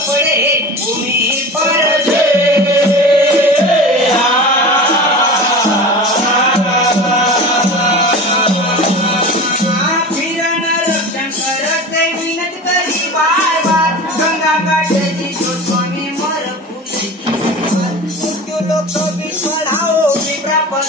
પડે ભૂમિ પર છે ફીરાના રક્ષણ કરતે વિનત કરી બાર બાર ગંગા કાંઠે જીતો સ્વામી મર ફૂલે લોકો બી પઢાઓ વિપ્રા પર